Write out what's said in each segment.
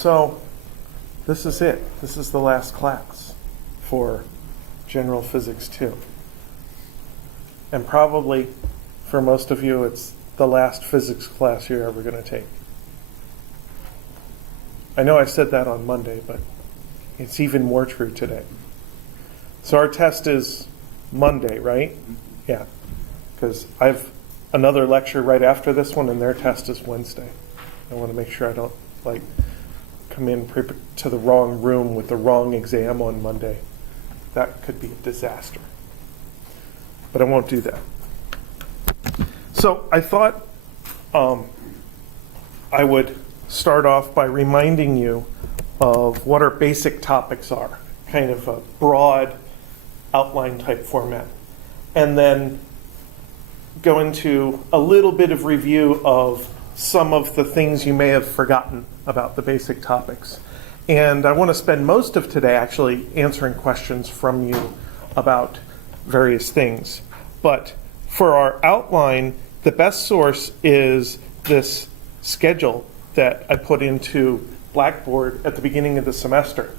So this is it. This is the last class for General Physics 2. And probably for most of you, it's the last physics class you're ever going to take. I know I said that on Monday, but it's even more true today. So our test is Monday, right? Yeah, because I have another lecture right after this one, and their test is Wednesday. I want to make sure I don't come in to the wrong room with the wrong exam on Monday. That could be a disaster. But I won't do that. So I thought I would start off by reminding you of what our basic topics are, kind of a broad outline type format, and then go into a little bit of review of some of the things you may have forgotten about the basic topics. And I want to spend most of today actually answering questions from you about various things. But for our outline, the best source is this schedule that I put into Blackboard at the beginning of the semester.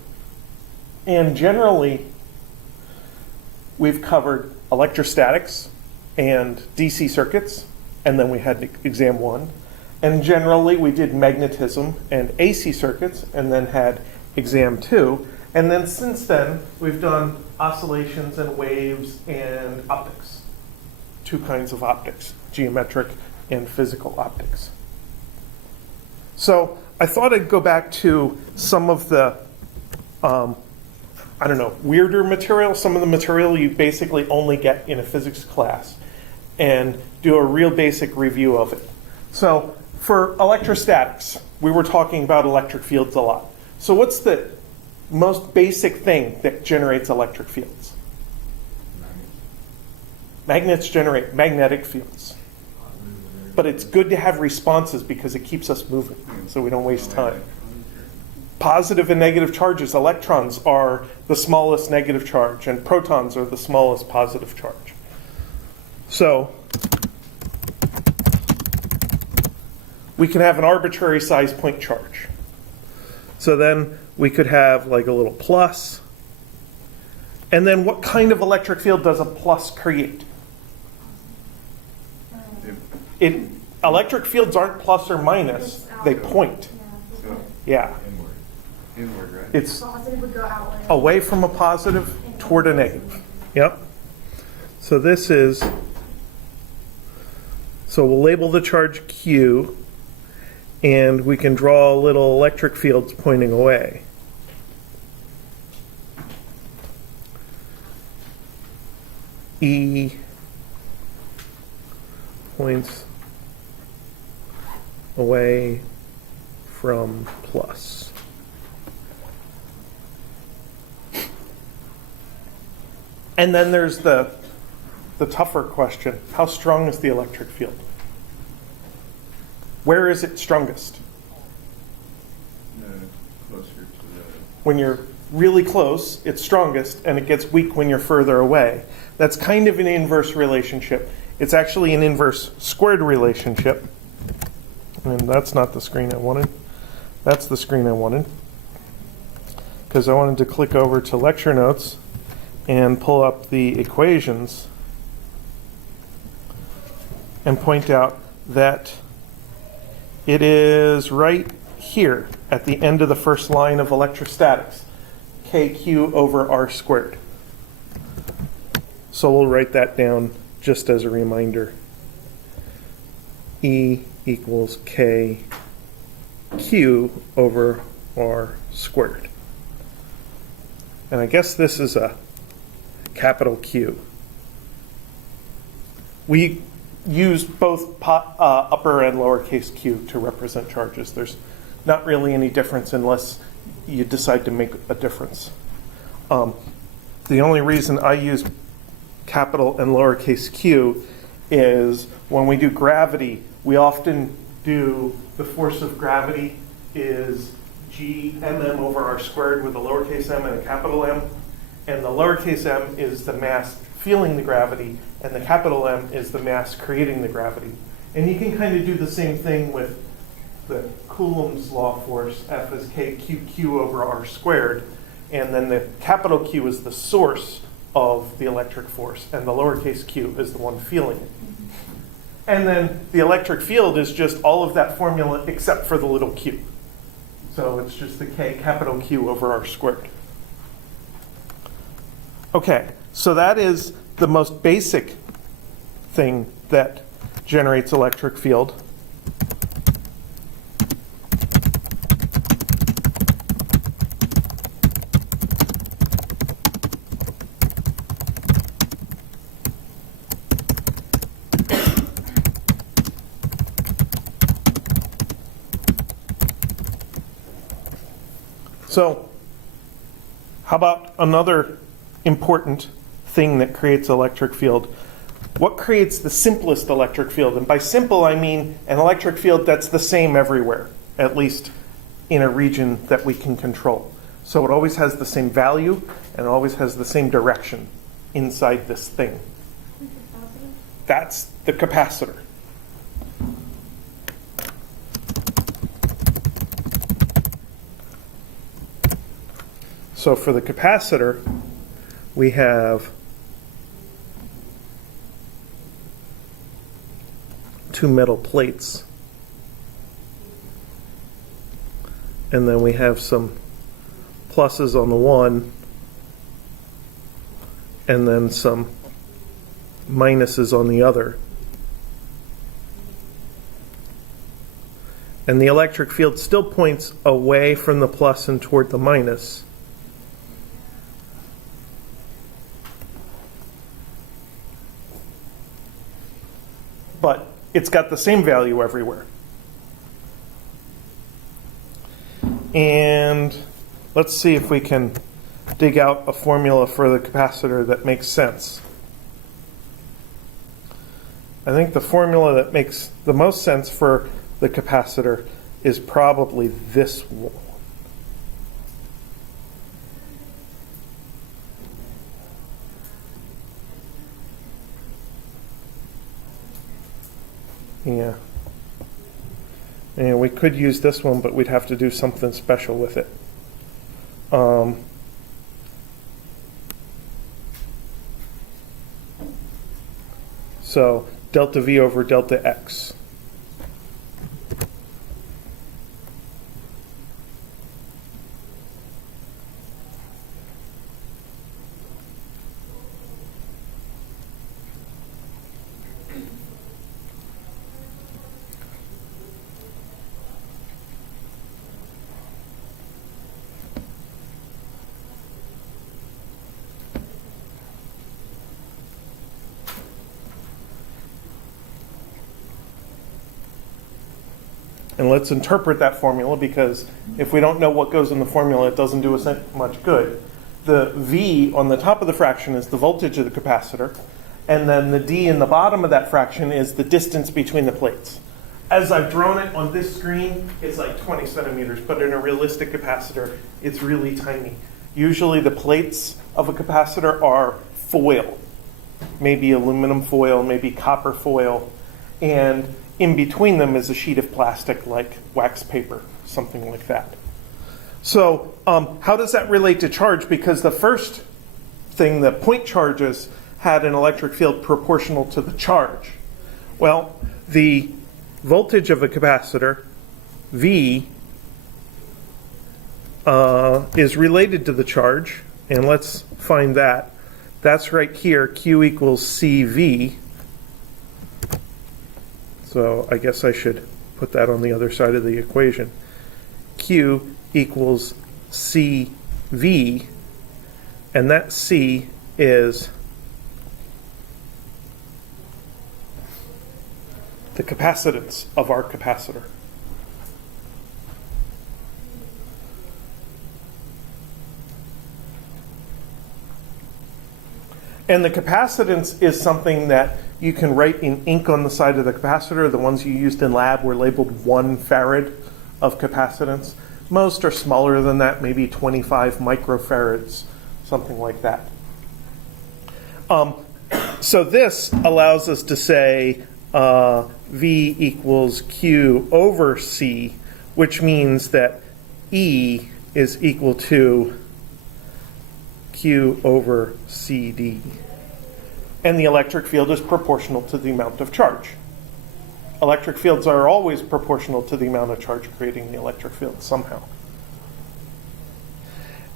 And generally, we've covered electrostatics and DC circuits, and then we had exam 1. And generally, we did magnetism and AC circuits, and then had exam 2. And then since then, we've done oscillations and waves and optics. 2 kinds of optics, geometric and physical optics. So I thought I'd go back to some of the, weirder material, some of the material you basically only get in a physics class, and do a real basic review of it. So for electrostatics, we were talking about electric fields a lot. So what's the most basic thing that generates electric fields? Magnets generate magnetic fields. But it's good to have responses because it keeps us moving, so we don't waste time. Positive and negative charges, electrons are the smallest negative charge, and protons are the smallest positive charge. So we can have an arbitrary size point charge. So then we could have like a little plus. And then what kind of electric field does a plus create? Electric fields aren't plus or minus, they point. Yeah. Inward, right? It's Positive would go outward. away from a positive toward a negative. Yep. So this is, so we'll label the charge Q, and we can draw little electric fields pointing away. E points away from plus. And then there's the tougher question. How strong is the electric field? Where is it strongest? Closer to the... When you're really close, it's strongest, and it gets weak when you're further away. That's kind of an inverse relationship. It's actually an inverse squared relationship. And that's not the screen I wanted. That's the screen I wanted. Because I wanted to click over to lecture notes and pull up the equations and point out that it is right here at the end of the first line of electrostatics, KQ over R squared. So we'll write that down just as a reminder. E equals KQ over R squared. And I guess this is a capital Q. We use both upper and lowercase q to represent charges. There's not really any difference unless you decide to make a difference. The only reason I use capital and lowercase q is when we do gravity, we often do the force of gravity is G-mm over R squared with a lowercase m and a capital M. And the lowercase m is the mass feeling the gravity, and the capital M is the mass creating the gravity. And you can kind of do the same thing with the Coulomb's law force, F is KQQ over R squared, and then the capital Q is the source of the electric force, and the lowercase q is the one feeling it. And then the electric field is just all of that formula except for the little q. So it's just the K capital Q over R squared. Okay, so that is the most basic thing that generates electric field. So, how about another important thing that creates electric field? What creates the simplest electric field? And by simple, I mean an electric field that's the same everywhere, at least in a region that we can control. So it always has the same value and it always has the same direction inside this thing. That's the capacitor. So for the capacitor, we have two metal plates. And then we have some pluses on the one, and then some minuses on the other. And the electric field still points away from the plus and toward the minus. But it's got the same value everywhere. And let's see if we can dig out a formula for the capacitor that makes sense. I think the formula that makes the most sense for the capacitor is probably this one. Yeah. And we could use this one, but we'd have to do something special with it. So delta V over delta X. And let's interpret that formula, because if we don't know what goes in the formula, it doesn't do us much good. The V on the top of the fraction is the voltage of the capacitor, and then the D in the bottom of that fraction is the distance between the plates. As I've drawn it on this screen, it's like 20 centimeters, but in a realistic capacitor, it's really tiny. Usually the plates of a capacitor are foil, maybe aluminum foil, maybe copper foil, and in between them is a sheet of plastic like wax paper, something like that. So how does that relate to charge? Because the first thing, the point charges, had an electric field proportional to the charge. Well, the voltage of a capacitor, V, is related to the charge, and let's find that. That's right here, Q equals CV. So I guess I should put that on the other side of the equation. Q equals CV, and that C is the capacitance of our capacitor. And the capacitance is something that you can write in ink on the side of the capacitor. The ones you used in lab were labeled 1 farad of capacitance. Most are smaller than that, maybe 25 microfarads, something like that. So this allows us to say V equals Q over C, which means that E is equal to Q over CD. And the electric field is proportional to the amount of charge. Electric fields are always proportional to the amount of charge creating the electric field somehow.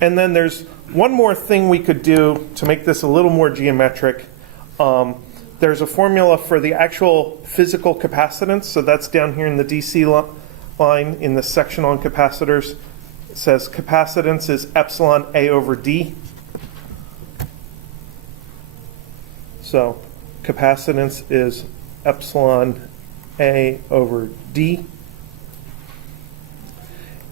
And then there's one more thing we could do to make this a little more geometric. There's a formula for the actual physical capacitance. So that's down here in the DC line in the section on capacitors. It says capacitance is epsilon A over D. So capacitance is epsilon A over D.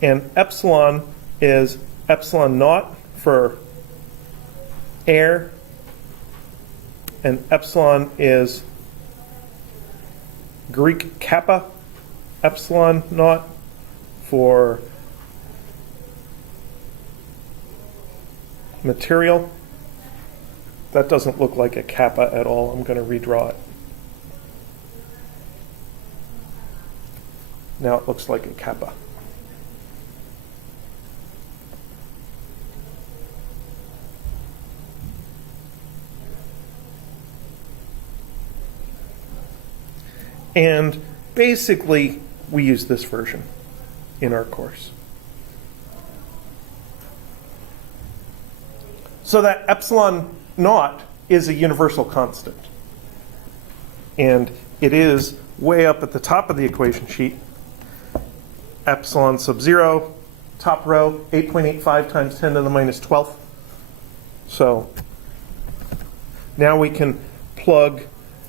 And epsilon is epsilon naught for air, and epsilon is Greek kappa, epsilon naught for material. That doesn't look like a kappa at all. I'm going to redraw it. Now it looks like a kappa. And basically, we use this version in our course. So that epsilon naught is a universal constant. And it is way up at the top of the equation sheet. Epsilon sub 0, top row, 8.85 times 10 to the minus 12th. So now we can plug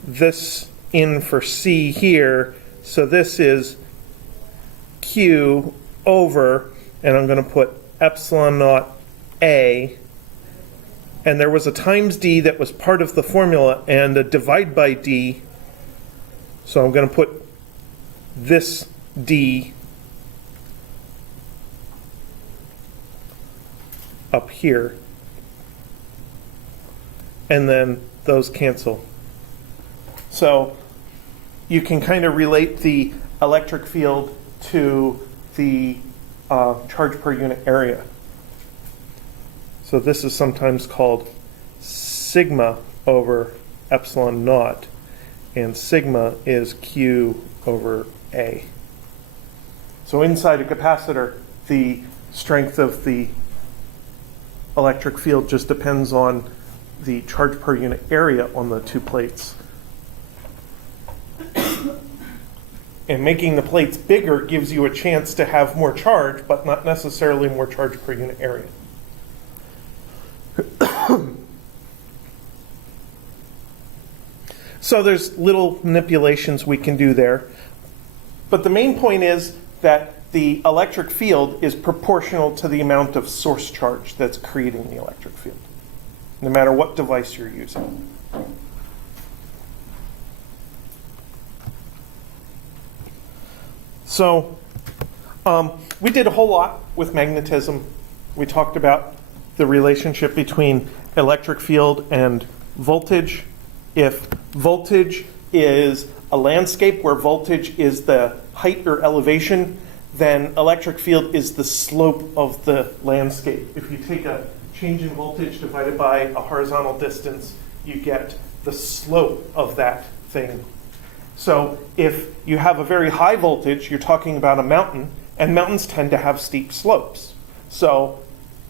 this in for C here. So this is Q over, and I'm going to put epsilon naught A. And there was a times D that was part of the formula and a divide by D. So I'm going to put this D up here. And then those cancel. So you can kind of relate the electric field to the charge per unit area. So this is sometimes called sigma over epsilon naught, and sigma is Q over A. So inside a capacitor, the strength of the electric field just depends on the charge per unit area on the two plates. And making the plates bigger gives you a chance to have more charge, but not necessarily more charge per unit area. So there's little manipulations we can do there. But the main point is that the electric field is proportional to the amount of source charge that's creating the electric field, no matter what device you're using. So we did a whole lot with magnetism. We talked about the relationship between electric field and voltage. If voltage is a landscape where voltage is the height or elevation, then electric field is the slope of the landscape. If you take a change in voltage divided by a horizontal distance, you get the slope of that thing. So if you have a very high voltage, you're talking about a mountain, and mountains tend to have steep slopes. So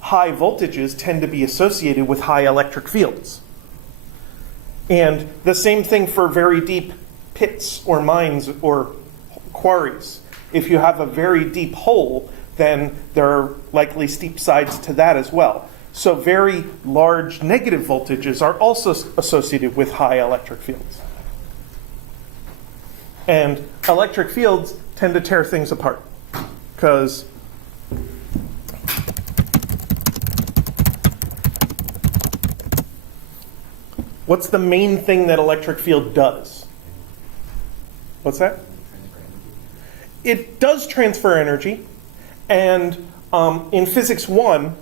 high voltages tend to be associated with high electric fields. And the same thing for very deep pits or mines or quarries. If you have a very deep hole, then there are likely steep sides to that as well. So very large negative voltages are also associated with high electric fields. And electric fields tend to tear things apart because what's the main thing that electric field does? What's that? It does transfer energy. And in physics 1,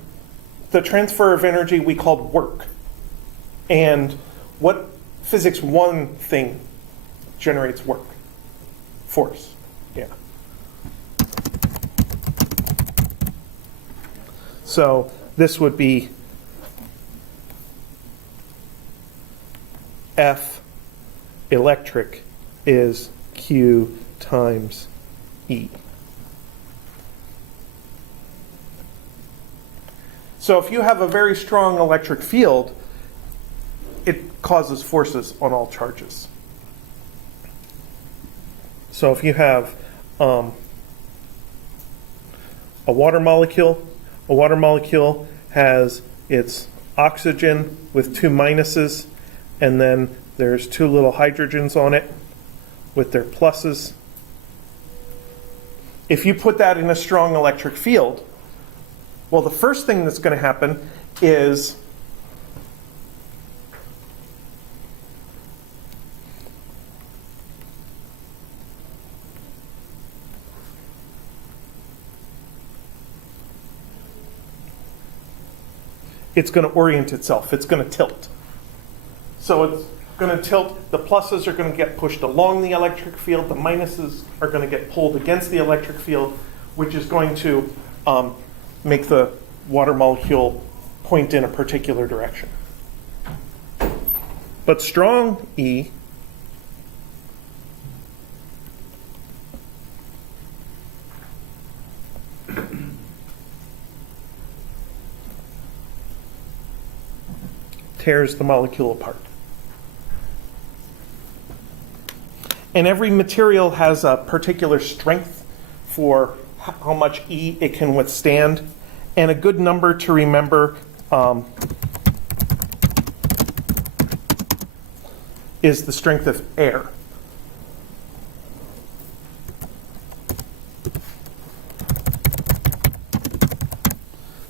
the transfer of energy we called work. And what physics 1 thing generates work? Force. Yeah. So this would be F electric is Q times E. So if you have a very strong electric field, it causes forces on all charges. So if you have a water molecule has its oxygen with 2 minuses, and then there's 2 little hydrogens on it with their pluses. If you put that in a strong electric field, well, the first thing that's going to happen is it's going to orient itself. It's going to tilt. So it's going to tilt. The pluses are going to get pushed along the electric field. The minuses are going to get pulled against the electric field, which is going to make the water molecule point in a particular direction. But strong E tears the molecule apart. And every material has a particular strength for how much E it can withstand. And a good number to remember is the strength of air.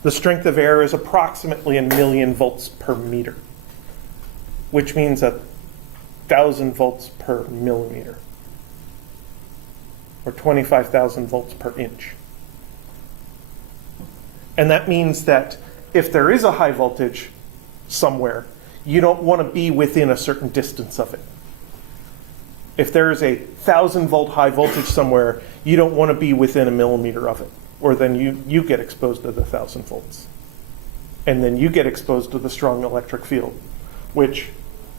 The strength of air is approximately 1,000,000 volts per meter, which means 1,000 volts per millimeter, or 25,000 volts per inch. And that means that if there is a high voltage somewhere, you don't want to be within a certain distance of it. If there is a 1,000 volt high voltage somewhere, you don't want to be within a millimeter of it, or then you get exposed to the 1,000 volts. And then you get exposed to the strong electric field, which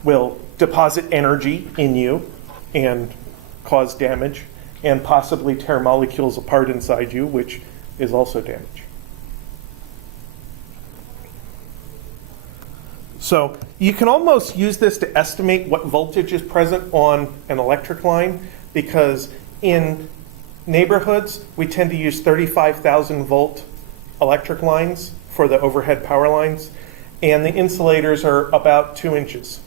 will deposit energy in you and cause damage, and possibly tear molecules apart inside you, which is also damage. So you can almost use this to estimate what voltage is present on an electric line, because in neighborhoods, we tend to use 35,000 volt electric lines for the overhead power lines, and the insulators are about 2 inches.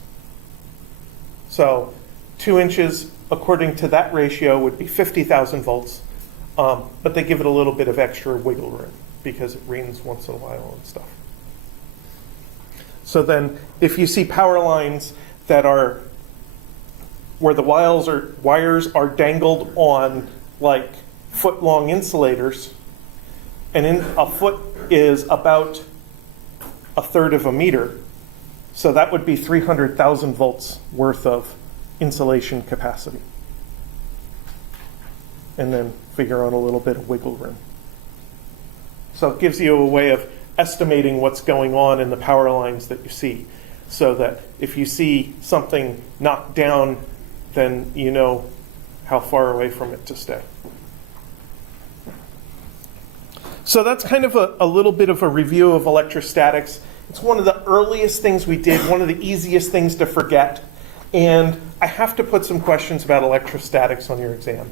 So 2 inches, according to that ratio, would be 50,000 volts, but they give it a little bit of extra wiggle room because it rains once in a while and stuff. So then if you see power lines that are where the wires are dangled on like foot-long insulators, and a foot is about 1/3 of a meter, so that would be 300,000 volts worth of insulation capacity. And then figure out a little bit of wiggle room. So it gives you a way of estimating what's going on in the power lines that you see, so that if you see something knocked down, then you know how far away from it to stay. So that's kind of a little bit of a review of electrostatics. It's one of the earliest things we did, one of the easiest things to forget, and I have to put some questions about electrostatics on your exam.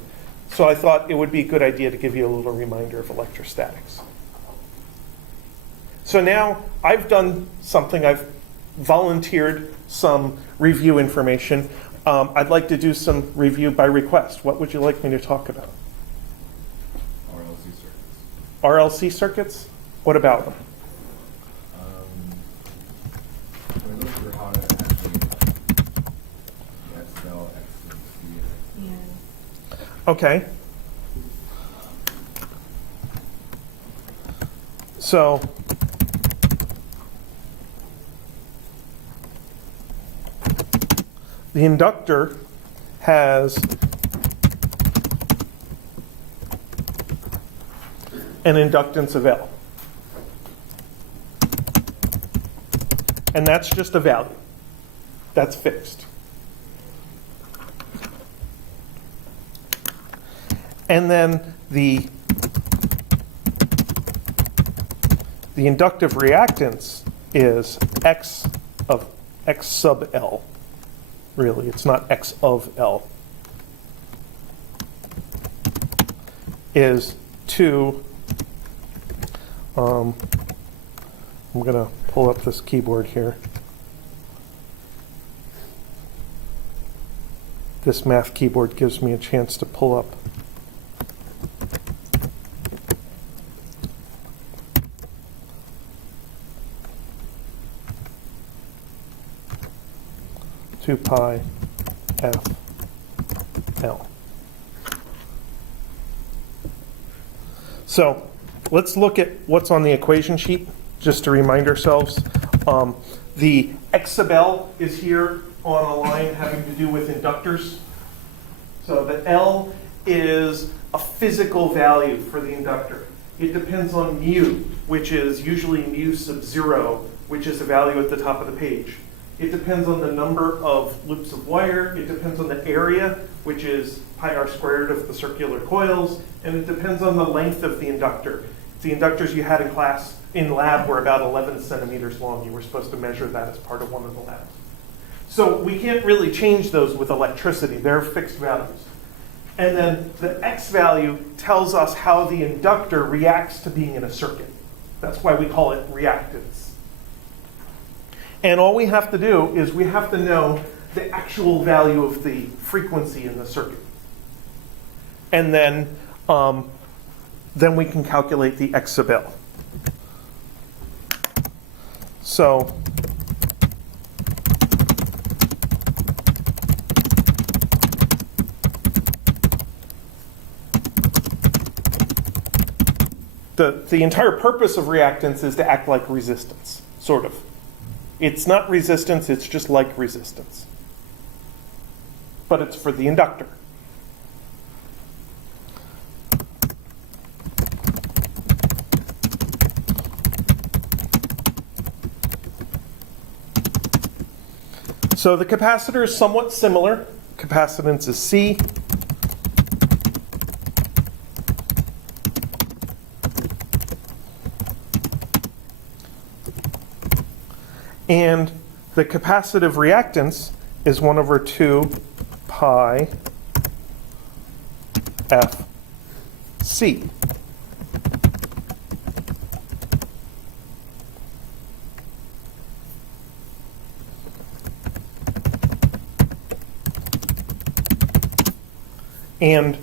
So I thought it would be a good idea to give you a little reminder of electrostatics. So now I've done something, I've volunteered some review information. I'd like to do some review by request. What would you like me to talk about? RLC circuits. RLC circuits? What about them? Can we look through how to actually X-Bell, X and C and X? Okay. So the inductor has an inductance of L. And that's just a value. That's fixed. And then the inductive reactance is X sub L. Really, it's not X of L. Is 2, I'm going to pull up this keyboard here. This math keyboard gives me a chance to pull up pi f L. So let's look at what's on the equation sheet, just to remind ourselves. The X sub L is here on a line having to do with inductors. So the L is a physical value for the inductor. It depends on mu, which is usually mu sub 0, which is a value at the top of the page. It depends on the number of loops of wire. It depends on the area, which is pi r squared of the circular coils. And it depends on the length of the inductor. The inductors you had in class, in lab, were about 11 centimeters long. You were supposed to measure that as part of one of the labs. So we can't really change those with electricity. They're fixed values. And then the X value tells us how the inductor reacts to being in a circuit. That's why we call it reactance. And all we have to do is we have to know the actual value of the frequency in the circuit. And then we can calculate the X sub L. So the entire purpose of reactance is to act like resistance, sort of. It's not resistance, it's just like resistance. But it's for the inductor. So the capacitor is somewhat similar. Capacitance is C. And the capacitive reactance is 1 over 2 pi f C. And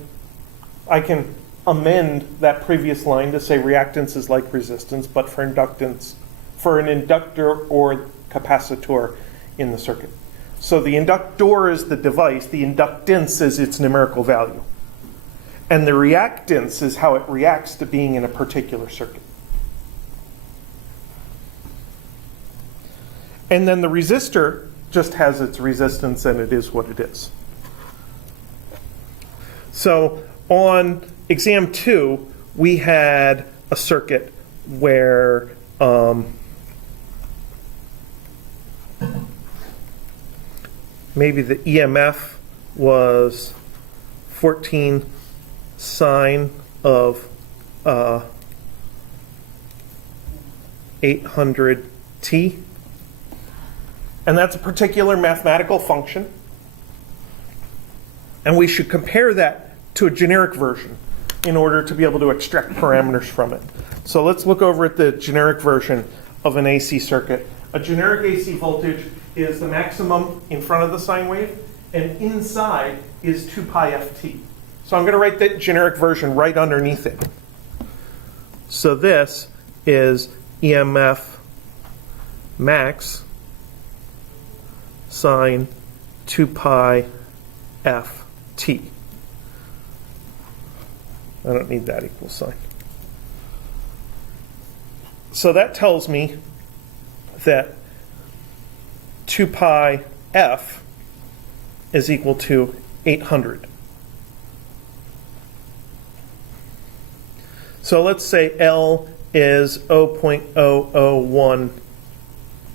I can amend that previous line to say reactance is like resistance, but for inductance, for an inductor or capacitor in the circuit. So the inductor is the device, the inductance is its numerical value. And the reactance is how it reacts to being in a particular circuit. And then the resistor just has its resistance and it is what it is. So on exam 2, we had a circuit where maybe the EMF was 14 sine of 800t. And that's a particular mathematical function. And we should compare that to a generic version in order to be able to extract parameters from it. So let's look over at the generic version of an AC circuit. A generic AC voltage is the maximum in front of the sine wave, and inside is 2 pi ft. So I'm going to write that generic version right underneath it. So this is EMF max sine 2 pi ft. I don't need that equal sign. So that tells me that 2 pi f is equal to 800. So let's say L is 0.001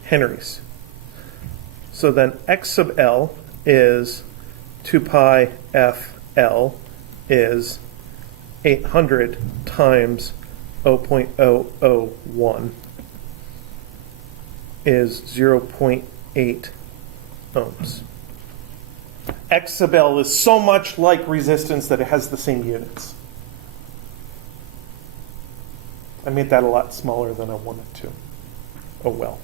henries. So then x sub L is 2 pi FL is 800 times 0.001 is 0.8 ohms. X sub L is so much like resistance that it has the same units. I made that a lot smaller than I wanted to. Oh well.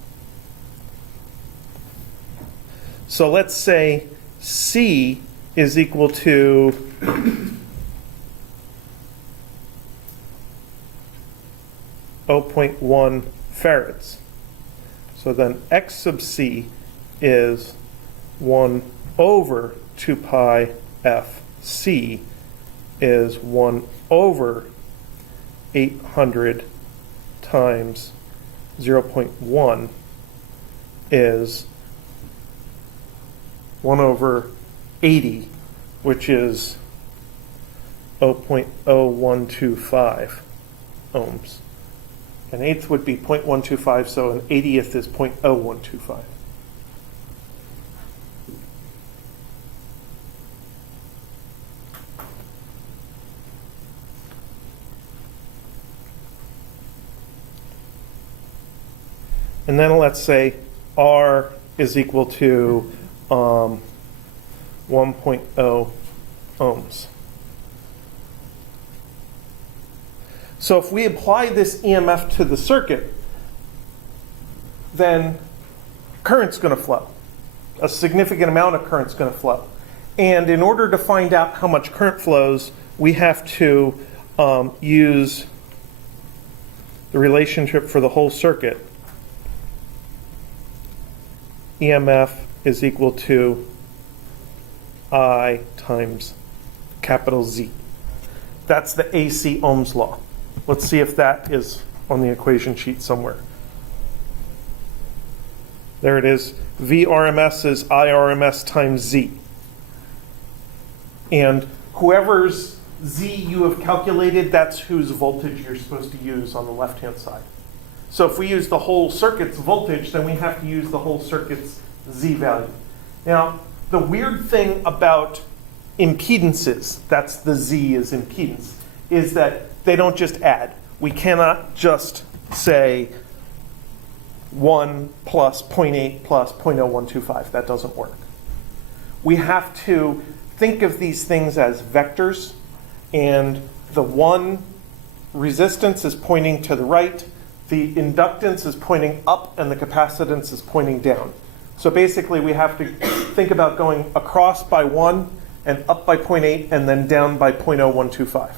So let's say C is equal to .1 farads. So then X sub C is 1 over 2 pi FC is 1 over 800 times 0.1 is 1 over 80, which is 0.0125 ohms. An eighth would be 0.125, so an 80th is 0.0125. And then let's say R is equal to 1.0 ohms. So if we apply this EMF to the circuit, then current's going to flow. A significant amount of current's going to flow. And in order to find out how much current flows, we have to use the relationship for the whole circuit. EMF is equal to I times capital Z. That's the AC Ohm's law. Let's see if that is on the equation sheet somewhere. There it is. VRMS is IRMS times Z. And whoever's Z you have calculated, that's whose voltage you're supposed to use on the left-hand side. So if we use the whole circuit's voltage, then we have to use the whole circuit's Z value. Now, the weird thing about impedances, that's the Z is impedance, is that they don't just add. We cannot just say 1 plus 0.8 plus 0.0125. That doesn't work. We have to think of these things as vectors, and the one resistance is pointing to the right, the inductance is pointing up, and the capacitance is pointing down. So basically we have to think about going across by 1 and up by 0.8 and then down by 0.0125.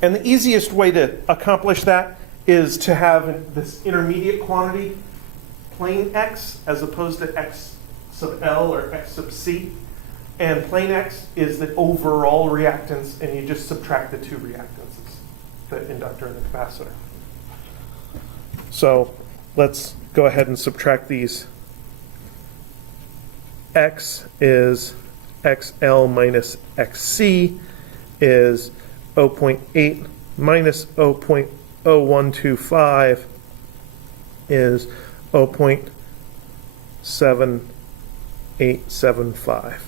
And the easiest way to accomplish that is to have this intermediate quantity, plane X, as opposed to X sub L or X sub C. And plane X is the overall reactance, and you just subtract the two reactances, the inductor and the capacitor. So let's go ahead and subtract these. X is XL minus XC is 0.8 minus 0.0125 is 0.7875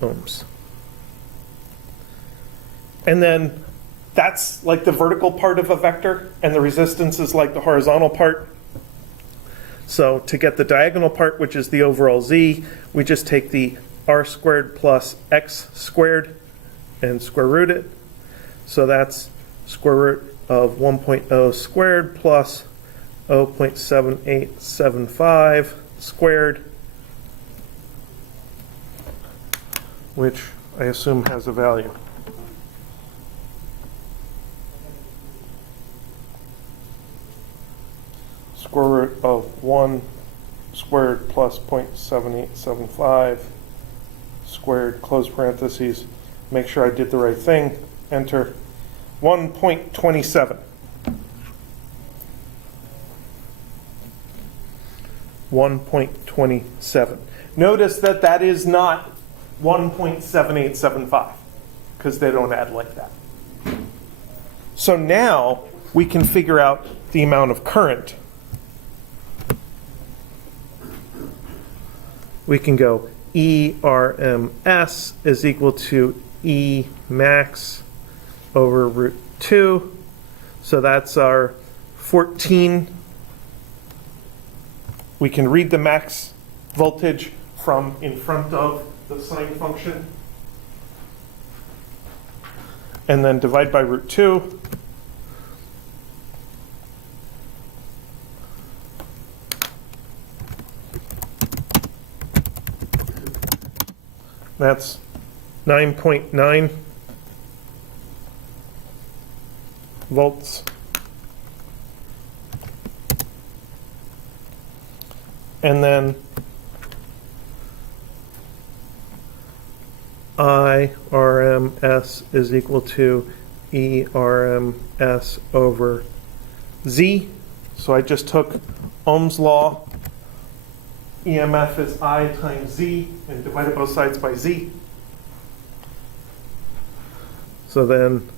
ohms. And then that's like the vertical part of a vector, and the resistance is like the horizontal part. So to get the diagonal part, which is the overall Z, we just take the R squared plus X squared and square root it. So that's square root of 1.0 squared plus 0.7875 squared, which I assume has a value. Square root of 1 squared plus 0.7875 squared, close parentheses, make sure I did the right thing, enter, 1.27. 1.27. Notice that that is not 1.7875 because they don't add like that. So now we can figure out the amount of current. we can go ERMS is equal to E max over root 2. So that's our 14. We can read the max voltage from in front of the sine function. And then divide by root 2. That's 9.9 volts. And then IRMS is equal to ERMS over Z. So I just took Ohm's law. EMF is I times Z and divided both sides by Z. So then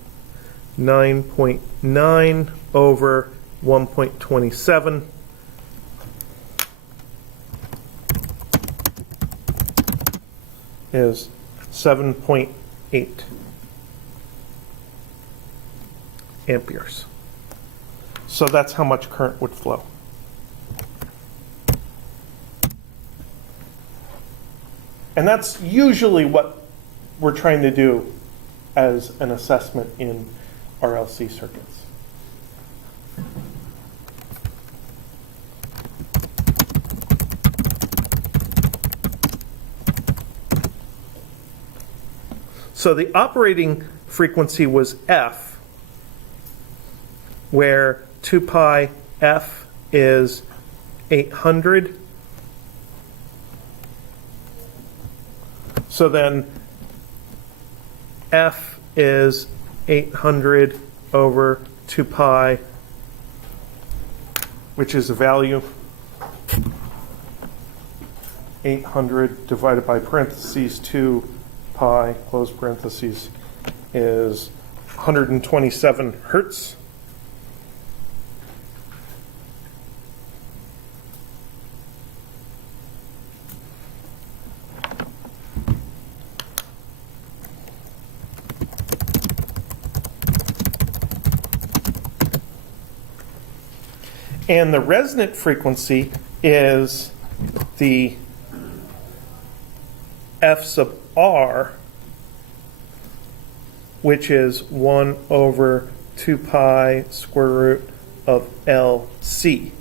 9.9 over 1.27 is 7.8 amperes. So that's how much current would flow. And that's usually what we're trying to do as an assessment in RLC circuits. So the operating frequency was F, where 2 pi F is 800. So then F is 800 over 2 pi, which is a value. 800 divided by parentheses 2 pi, close parentheses, is 127 hertz. And the resonant frequency is the F sub R, which is 1 over 2 pi square root of LC.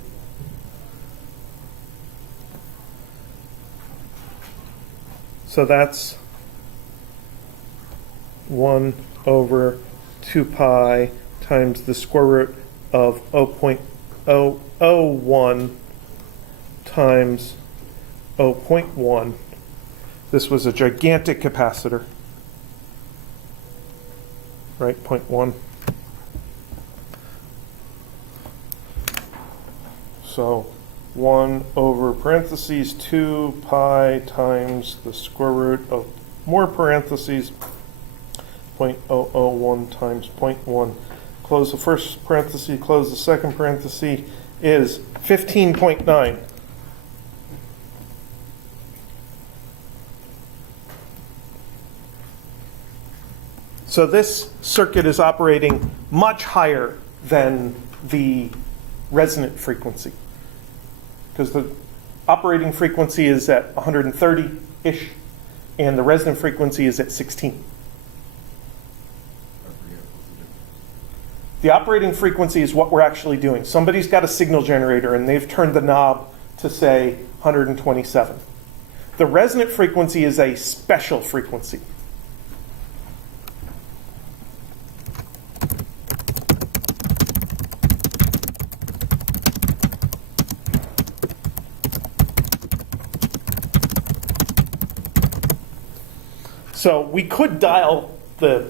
So that's 1 over 2 pi times the square root of 0.001 times 0.1. This was a gigantic capacitor, right? 0.1. So 1 over parentheses 2 pi times the square root of more parentheses 0.001 times 0.1. Close the first parenthesis, close the second parenthesis, is 15.9. So this circuit is operating much higher than the resonant frequency, because the operating frequency is at 130-ish, and the resonant frequency is at 16. The operating frequency is what we're actually doing. Somebody's got a signal generator, and they've turned the knob to, say, 127. The resonant frequency is a special frequency. So we could dial the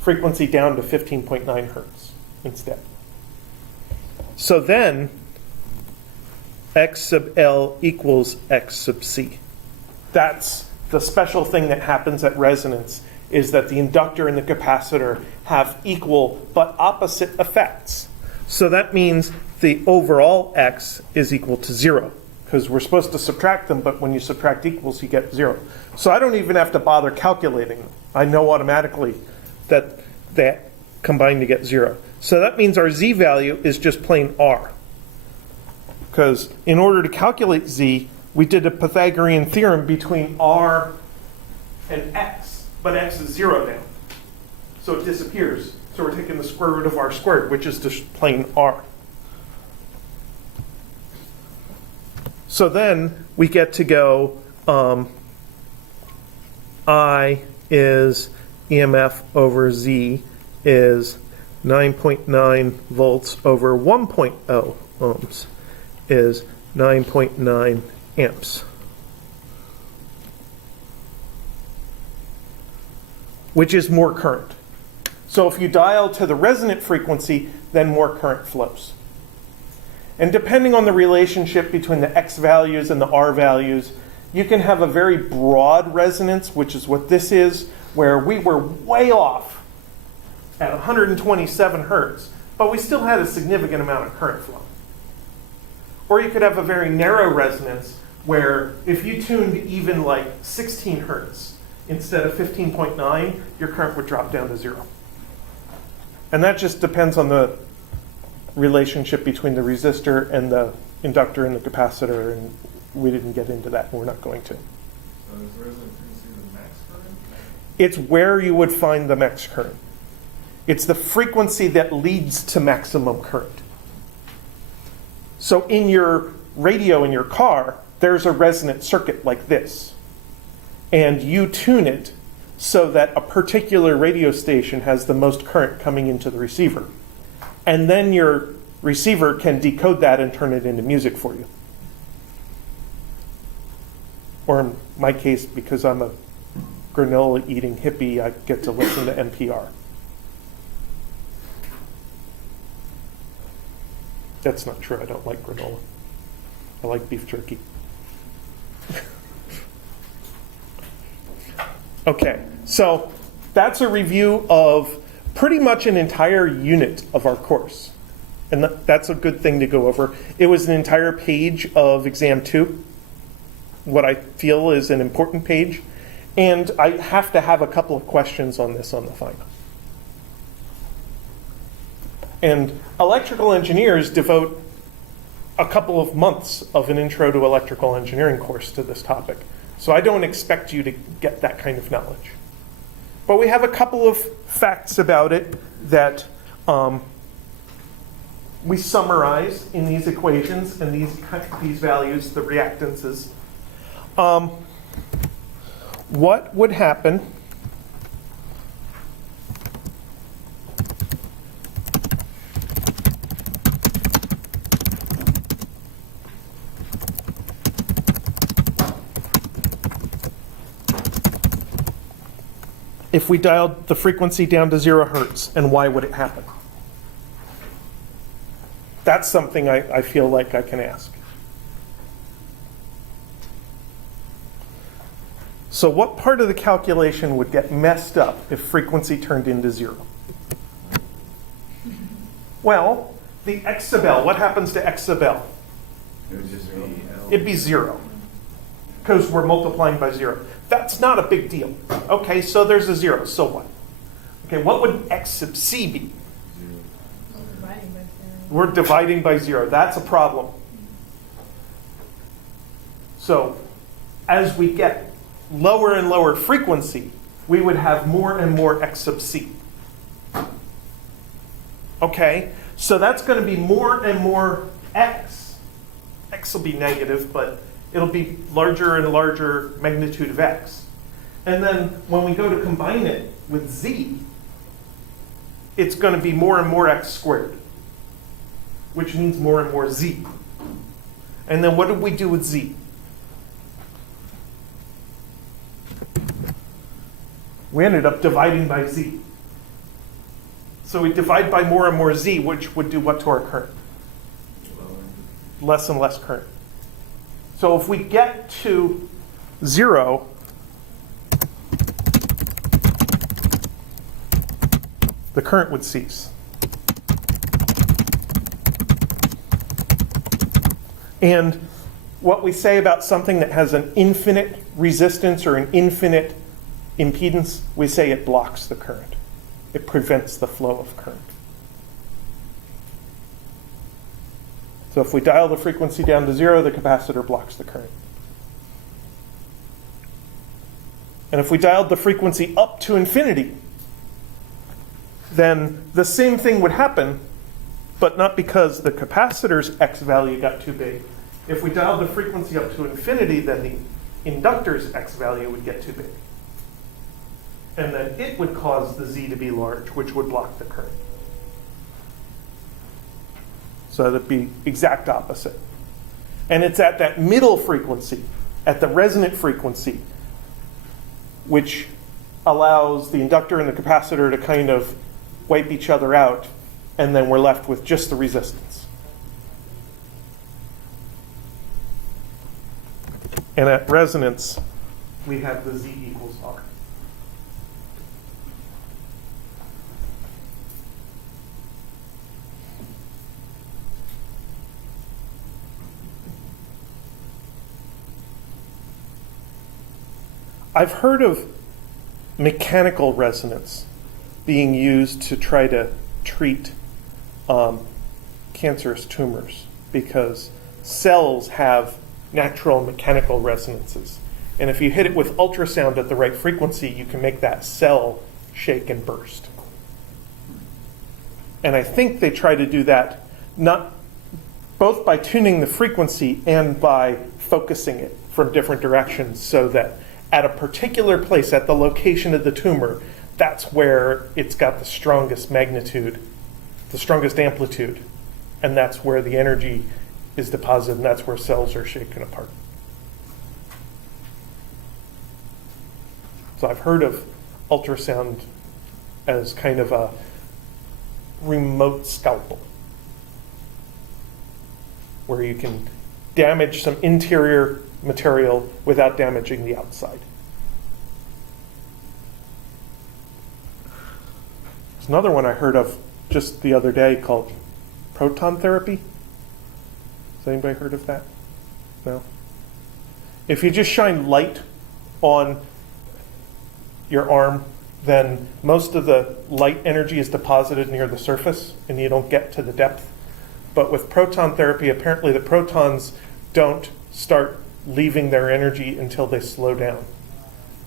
frequency down to 15.9 hertz instead. So then X sub L equals X sub C. That's the special thing that happens at resonance, is that the inductor and the capacitor have equal but opposite effects. So that means the overall X is equal to 0, because we're supposed to subtract them, but when you subtract equals, you get 0. So I don't even have to bother calculating them. I know automatically that that combined to get 0. So that means our z value is just plain r. Because in order to calculate z, we did a Pythagorean theorem between r and x, but x is 0 now. So it disappears. So we're taking the square root of r squared, which is just plain r. So then we get to go I is EMF over Z is 9.9 volts over 1.0 ohms is 9.9 amps. Which is more current. So if you dial to the resonant frequency, then more current flows. And depending on the relationship between the X values and the R values, you can have a very broad resonance, which is what this is, where we were way off at 127 hertz, but we still had a significant amount of current flow. Or you could have a very narrow resonance, where if you tuned even like 16 hertz instead of 15.9, your current would drop down to 0. And that just depends on the relationship between the resistor and the inductor and the capacitor, and we didn't get into that, and we're not going to. So is the resonant frequency the max current? It's where you would find the max current. It's the frequency that leads to maximum current. So in your radio in your car, there's a resonant circuit like this. And you tune it so that a particular radio station has the most current coming into the receiver. And then your receiver can decode that and turn it into music for you. Or in my case, because I'm a granola-eating hippie, I get to listen to NPR. That's not true. I don't like granola. I like beef jerky. Okay, so that's a review of pretty much an entire unit of our course. And that's a good thing to go over. It was an entire page of exam 2, what I feel is an important page. And I have to have a couple of questions on this on the final. And electrical engineers devote a couple of months of an intro to electrical engineering course to this topic. So I don't expect you to get that kind of knowledge. But we have a couple of facts about it that we summarize in these equations and these values, the reactances. What would happen if we dialed the frequency down to 0 hertz, and why would it happen? That's something I feel like I can ask. So what part of the calculation would get messed up if frequency turned into 0? Well, the X sub L, what happens to X sub L? It would just be L. It'd be 0, because we're multiplying by 0. That's not a big deal. Okay, so there's a 0, so what? Okay, what would X sub C be? We're dividing by 0. That's a problem. So as we get lower and lower frequency, we would have more and more X sub C. Okay, so that's going to be more and more X. X will be negative, but it'll be larger and larger magnitude of X. And then when we go to combine it with Z, it's going to be more and more X squared, which means more and more Z. And then what did we do with Z? We ended up dividing by Z. So we divide by more and more Z, which would do what to our current? Less and less current. So if we get to 0, the current would cease. And what we say about something that has an infinite resistance or an infinite impedance, we say it blocks the current. It prevents the flow of current. So if we dial the frequency down to 0, the capacitor blocks the current. And if we dialed the frequency up to infinity, then the same thing would happen, but not because the capacitor's X value got too big. If we dialed the frequency up to infinity, then the inductor's X value would get too big. And then it would cause the Z to be large, which would block the current. So that'd be exact opposite. And it's at that middle frequency, at the resonant frequency, which allows the inductor and the capacitor to kind of wipe each other out, and then we're left with just the resistance. And at resonance, we have the Z equals R. I've heard of mechanical resonance being used to try to treat cancerous tumors because cells have natural mechanical resonances. And if you hit it with ultrasound at the right frequency, you can make that cell shake and burst. And I think they try to do that not both by tuning the frequency and by focusing it from different directions so that at a particular place, at the location of the tumor, that's where it's got the strongest magnitude, the strongest amplitude, and that's where the energy is deposited, and that's where cells are shaken apart. So I've heard of ultrasound as kind of a remote scalpel, where you can damage some interior material without damaging the outside. There's another one I heard of just the other day called proton therapy. Has anybody heard of that? No? If you just shine light on your arm, then most of the light energy is deposited near the surface and you don't get to the depth. But with proton therapy, apparently the protons don't start leaving their energy until they slow down.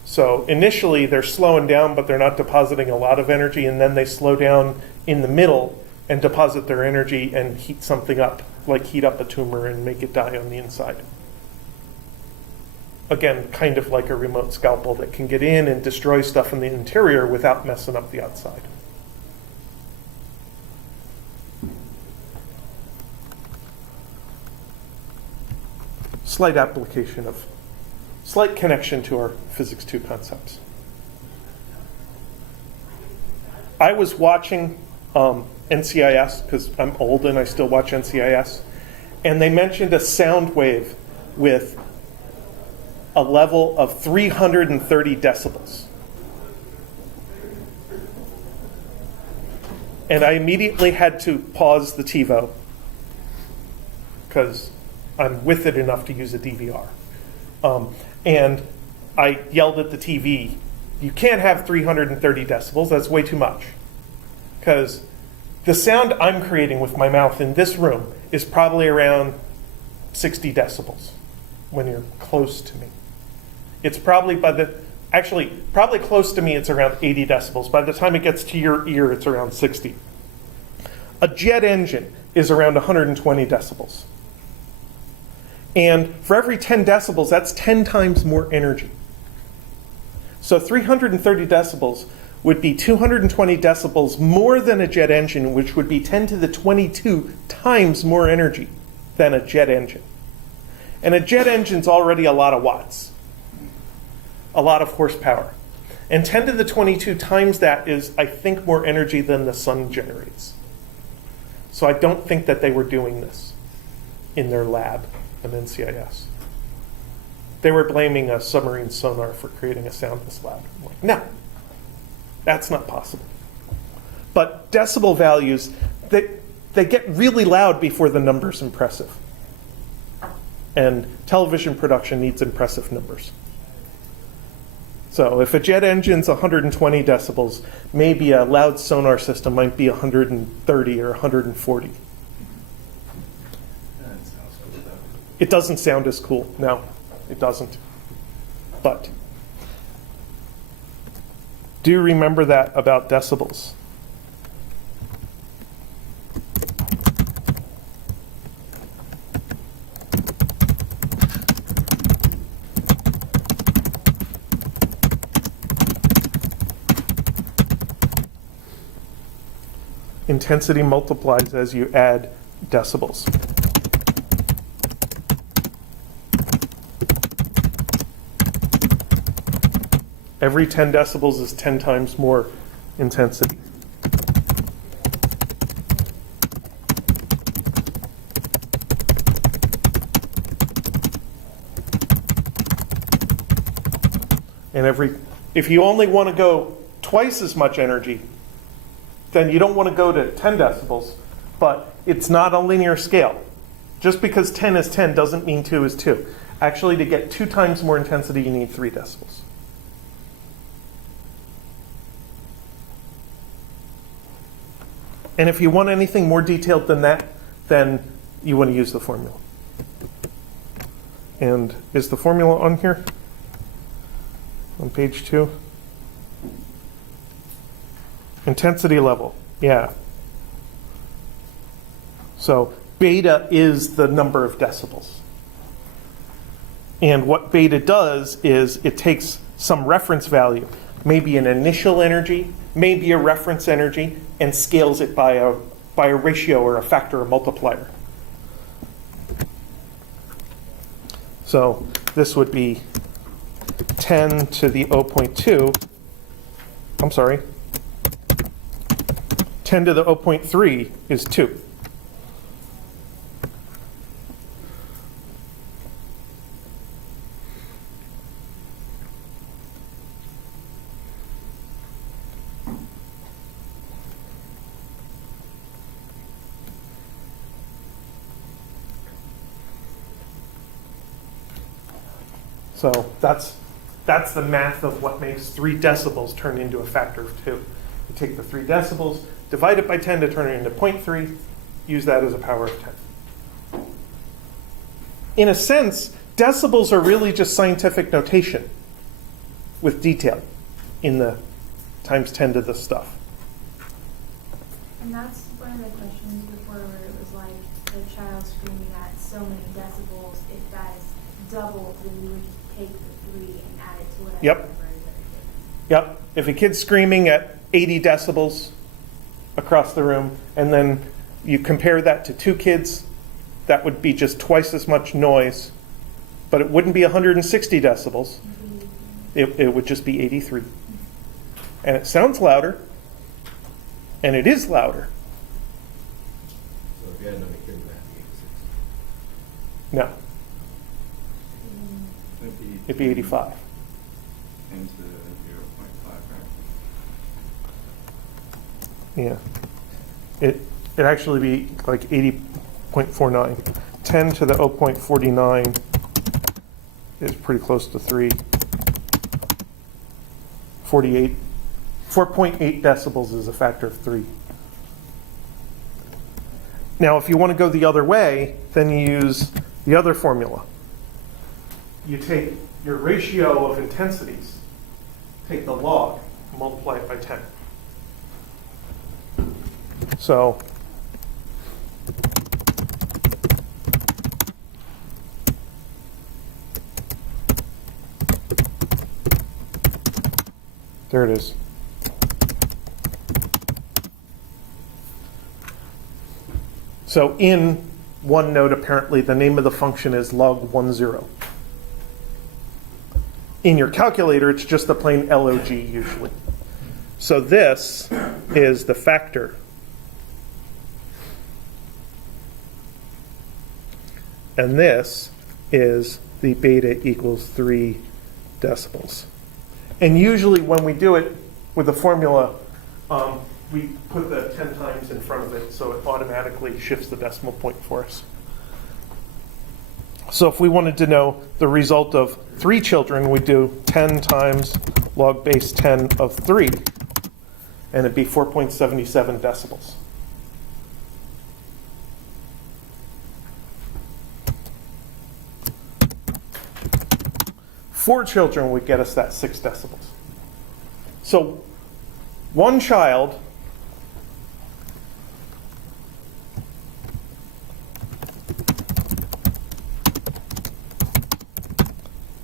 So initially they're slowing down, but they're not depositing a lot of energy, and then they slow down in the middle and deposit their energy and heat something up, like heat up a tumor and make it die on the inside. Again, kind of like a remote scalpel that can get in and destroy stuff in the interior without messing up the outside. Slight connection to our Physics 2 concepts. I was watching NCIS, because I'm old and I still watch NCIS, and they mentioned a sound wave with a level of 330 decibels. And I immediately had to pause the TiVo, because I'm with it enough to use a DVR. And I yelled at the TV, you can't have 330 decibels, that's way too much. Because the sound I'm creating with my mouth in this room is probably around 60 decibels when you're close to me. It's probably probably close to me, it's around 80 decibels. By the time it gets to your ear, it's around 60. A jet engine is around 120 decibels. And for every 10 decibels, that's 10 times more energy. So 330 decibels would be 220 decibels more than a jet engine, which would be 10 to the 22 times more energy than a jet engine. And a jet engine's already a lot of watts, a lot of horsepower. And 10 to the 22 times that is, I think, more energy than the sun generates. So I don't think that they were doing this in their lab in NCIS. They were blaming a submarine sonar for creating a soundless lab. I'm like, no, that's not possible. But decibel values, they get really loud before the number's impressive. And television production needs impressive numbers. So if a jet engine's 120 decibels, maybe a loud sonar system might be 130 or 140. That sounds cool though. It doesn't sound as cool. No, it doesn't. But do remember that about decibels. Intensity multiplies as you add decibels. Every 10 decibels is 10 times more intensity. And if you only want to go twice as much energy, then you don't want to go to 10 decibels, but it's not a linear scale. Just because 10 is 10 doesn't mean 2 is 2. Actually, to get 2 times more intensity, you need 3 decibels. And if you want anything more detailed than that, then you want to use the formula. And is the formula on here? On page 2? Intensity level, yeah. So beta is the number of decibels. And what beta does is it takes some reference value, maybe an initial energy, maybe a reference energy, and scales it by a ratio or a factor or multiplier. So this would be 10 to the 0.2, I'm sorry, 10 to the 0.3 is 2. So that's the math of what makes 3 decibels turn into a factor of 2. You take the 3 decibels, divide it by 10 to turn it into 0.3, use that as a power of 10. In a sense, decibels are really just scientific notation with detail in the times 10 to the stuff. And that's one of the questions before where it was like the child screaming at so many decibels. If that is double, then you would take the 3 and add it to whatever Yep. number is given. Yep. If a kid's screaming at 80 decibels across the room, and then you compare that to 2 kids, that would be just twice as much noise, but it wouldn't be 160 decibels. It would just be 83. And it sounds louder, and it is louder. So if you had another kid, that'd be 86. No, it'd be 85. 10 to 0.5, right? Yeah. It'd actually be like 80.49. 10 to the 0.49 is pretty close to 3. 48. 4.8 decibels is a factor of 3. Now, if you want to go the other way, then you use the other formula. You take your ratio of intensities, take the log, multiply it by 10. So there it is. So in OneNote, apparently the name of the function is log10. In your calculator, it's just the plain log usually. So this is the factor. And this is the beta equals 3 decibels. And usually when we do it with the formula, we put the 10 times in front of it, so it automatically shifts the decimal point for us. So if we wanted to know the result of 3 children, we'd do 10 times log base 10 of 3, and it'd be 4.77 decibels. Four children would get us that 6 decibels. So one child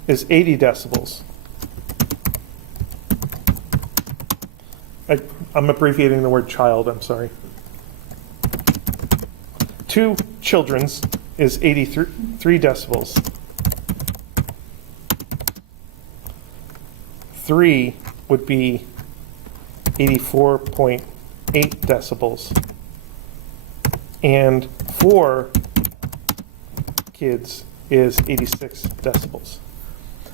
is 80 decibels. I'm abbreviating the word child, I'm sorry. 2 children's is 83 decibels. 3 would be 84.8 decibels. And 4 kids is 86 decibels.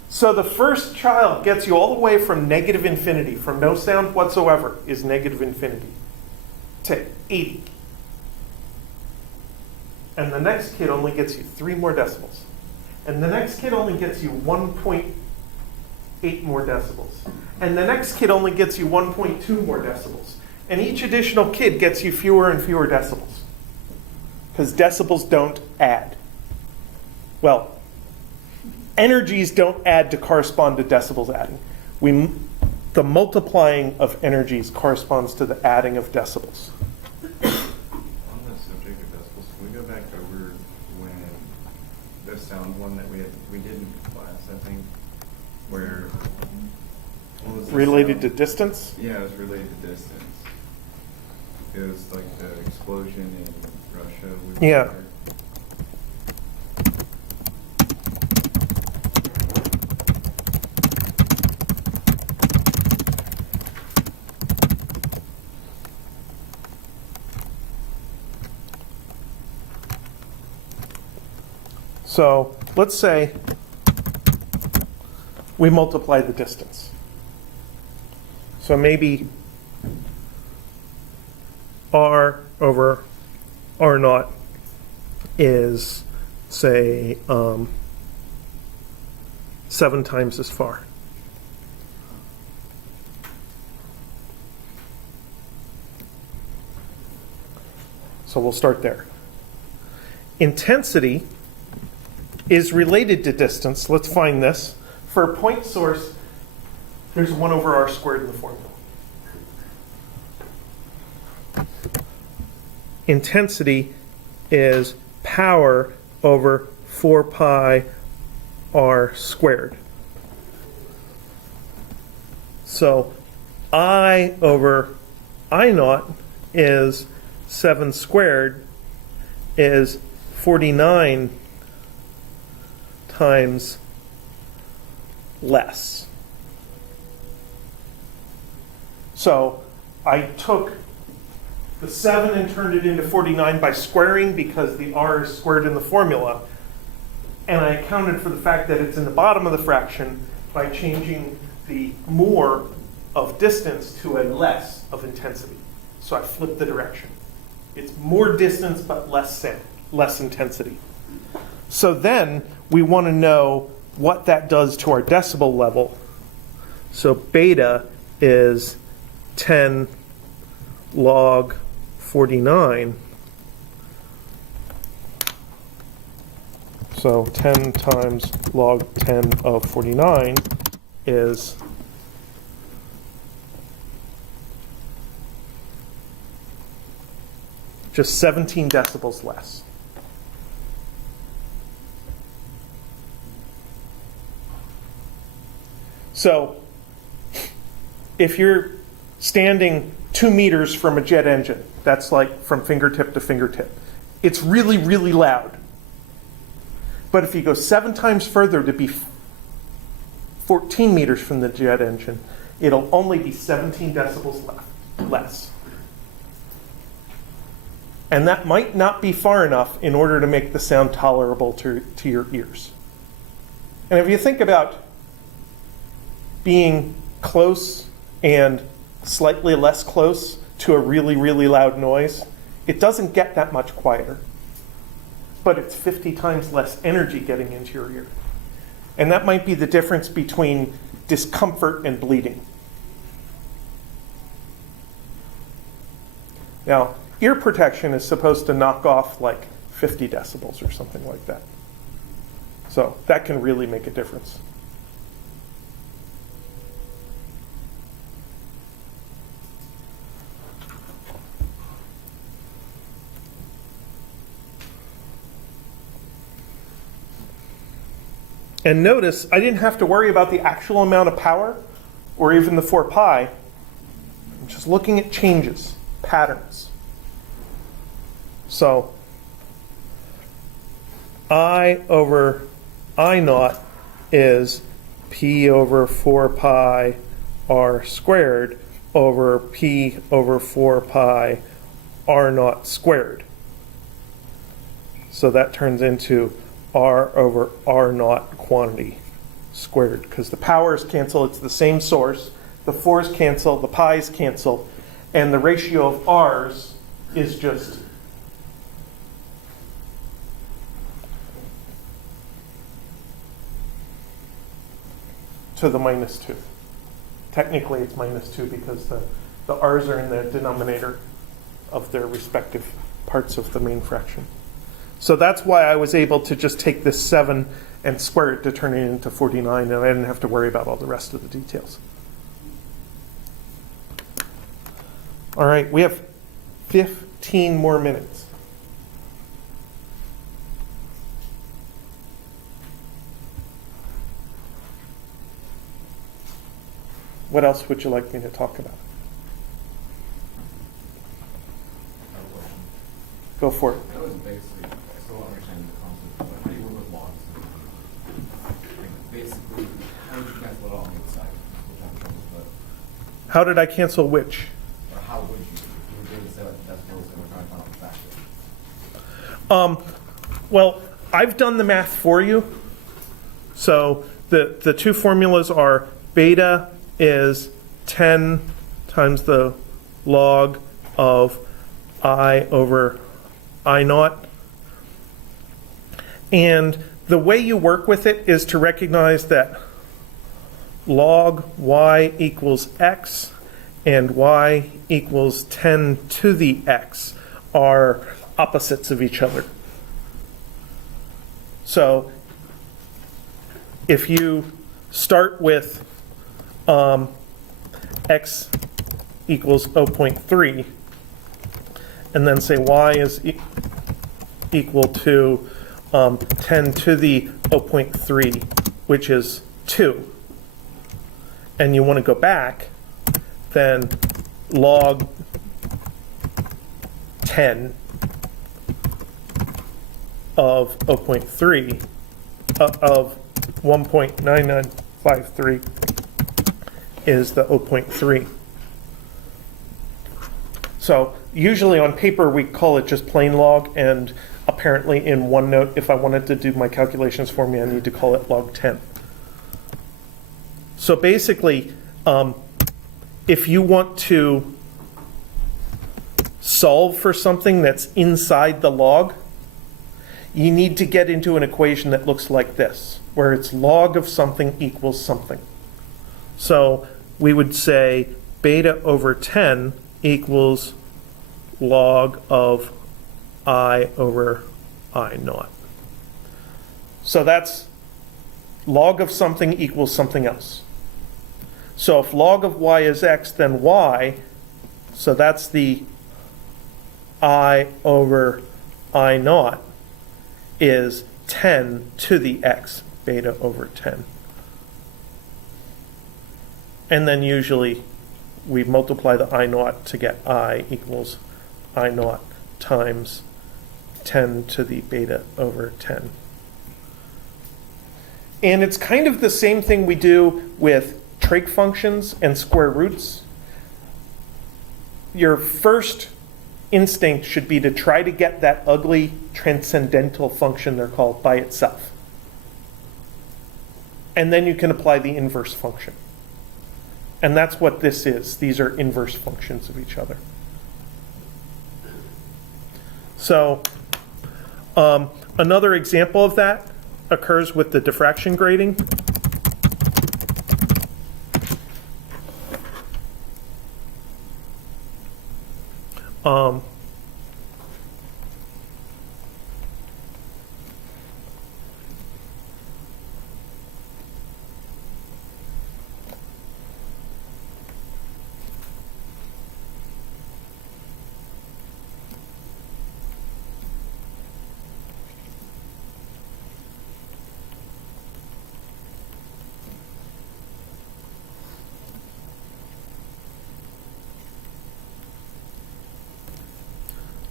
So the first child gets you all the way from negative infinity, from no sound whatsoever, is negative infinity, to 80. And the next kid only gets you 3 more decibels. And the next kid only gets you 1.8 more decibels. And the next kid only gets you 1.2 more decibels. And each additional kid gets you fewer and fewer decibels. Because decibels don't add. Well, energies don't add to correspond to decibels adding. The multiplying of energies corresponds to the adding of decibels. On the subject of decibels, can we go back over when the sound one that we did in class, I think, where what was the Related to sound? distance? Yeah, it was related to distance. It was like the explosion in Russia. Yeah. So let's say we multiply the distance. So maybe R over R naught is, say, 7 times as far. So we'll start there. Intensity is related to distance. Let's find this. For a point source, there's 1 over r squared in the formula. Intensity is power over 4 pi r squared. So I over I naught is 7 squared is 49 times less. So I took the 7 and turned it into 49 by squaring because the r is squared in the formula. And I accounted for the fact that it's in the bottom of the fraction by changing the more of distance to a less of intensity. So I flipped the direction. It's more distance but less sound, less intensity. So then we want to know what that does to our decibel level. So beta is 10 log 49. So 10 times log 10 of 49 is just 17 decibels less. So if you're standing 2 meters from a jet engine, that's like from fingertip to fingertip, it's really, really loud. But if you go 7 times further to be 14 meters from the jet engine, it'll only be 17 decibels less. And that might not be far enough in order to make the sound tolerable to your ears. And if you think about being close and slightly less close to a really, really loud noise, it doesn't get that much quieter. but it's 50 times less energy getting into your ear. And that might be the difference between discomfort and bleeding. Now, ear protection is supposed to knock off like 50 decibels or something like that. So that can really make a difference. And notice, I didn't have to worry about the actual amount of power or even the 4 pi. I'm just looking at changes, patterns. So I over I naught is P over 4 pi R squared over P over 4 pi R naught squared. So that turns into R over R naught quantity squared, because the powers cancel, it's the same source, the 4's cancel, the pi's cancel, and the ratio of R's is just to the -2. Technically it's -2 because the R's are in the denominator of their respective parts of the main fraction. So that's why I was able to just take this 7 and square it to turn it into 49, and I didn't have to worry about all the rest of the details. All right, we have 15 more minutes. What else would you like me to talk about? I have a question. Go for it. I was basically, I still don't understand the concept, but how do you work with logs? Like basically, how would you cancel it all on the other side? Which I'm trouble, but, How did I cancel which? or how would you? If you were doing 7 decibels and we're trying to find out the factor. Well, I've done the math for you. So the two formulas are beta is 10 times the log of I over I naught. And the way you work with it is to recognize that log y equals x and y equals 10 to the x are opposites of each other. So if you start with x equals 0.3 and then say y is equal to 10 to the 0.3, which is 2, and you want to go back, then log 10 of 0.3 of 1.9953 is the 0.3. So usually on paper we call it just plain log, and apparently in OneNote, if I wanted to do my calculations for me, I need to call it log 10. So basically, if you want to solve for something that's inside the log, you need to get into an equation that looks like this, where it's log of something equals something. So we would say beta over 10 equals log of I over I naught. So that's log of something equals something else. So if log of y is x, then y, so that's the I over I naught, is 10 to the x, beta over 10. And then usually we multiply the I naught to get I equals I naught times 10 to the beta over 10. And it's kind of the same thing we do with trig functions and square roots. Your first instinct should be to try to get that ugly transcendental function, they're called, by itself. And then you can apply the inverse function. And that's what this is. These are inverse functions of each other. So Another example of that occurs with the diffraction grating.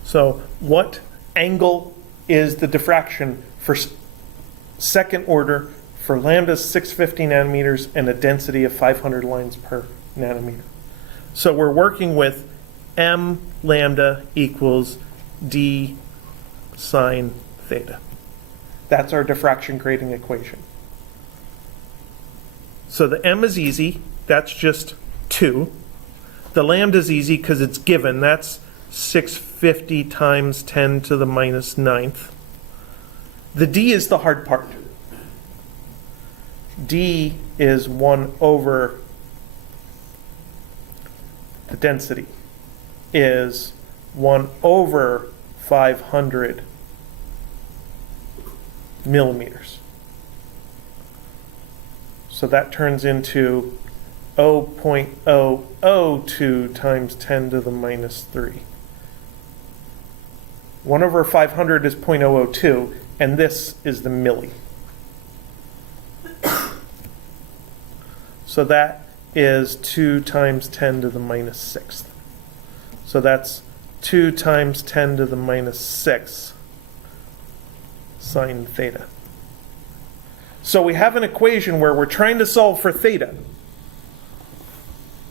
So what angle is the diffraction for second order for lambda 650 nanometers and a density of 500 lines per nanometer? So we're working with m lambda equals d sine theta. That's our diffraction grating equation. So the m is easy. That's just 2. The lambda is easy because it's given. That's 650 times 10 to the minus 9th. The d is the hard part. D is 1 over the density is 1 over 500 millimeters. So that turns into 0.002 times 10 to the minus 3. 1 over 500 is 0.002, and this is the milli. So that is 2 times 10 to the minus 6th. So that's 2 times 10 to the minus 6 sine theta. So we have an equation where we're trying to solve for theta.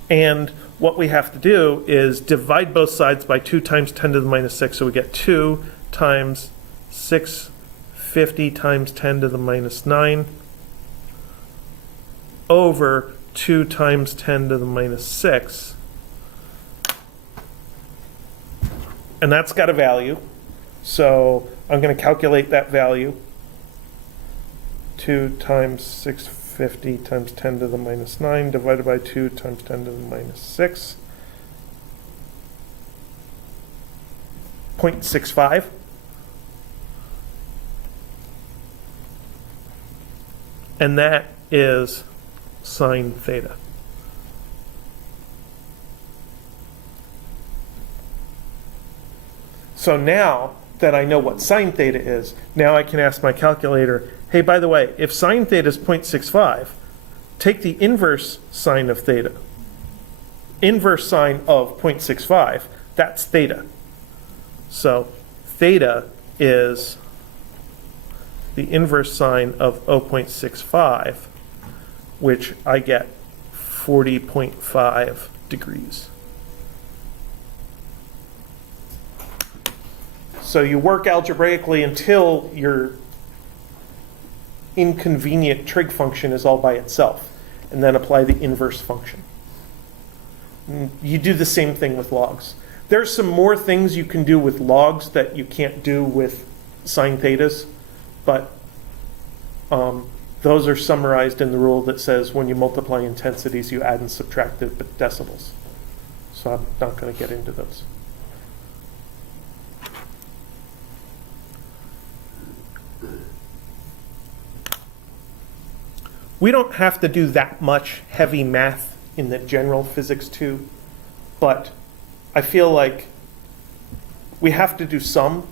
And what we have to do is divide both sides by 2 times 10 to the minus 6. So we get 2 times 650 times 10 to the minus 9 over 2 times 10 to the minus 6. And that's got a value. So I'm going to calculate that value. 2 times 650 times 10 to the minus 9 divided by 2 times 10 to the minus 6. 0.65. And that is sine theta. So now that I know what sine theta is, now I can ask my calculator, hey, by the way, if sine theta is 0.65, take the inverse sine of theta. Inverse sine of 0.65, that's theta. So theta is the inverse sine of 0.65, which I get 40.5 degrees. So you work algebraically until your inconvenient trig function is all by itself, and then apply the inverse function. You do the same thing with logs. There's some more things you can do with logs that you can't do with sine thetas, but those are summarized in the rule that says when you multiply intensities, you add and subtract the decibels. So I'm not going to get into those. We don't have to do that much heavy math in the general physics 2, but I feel like we have to do some.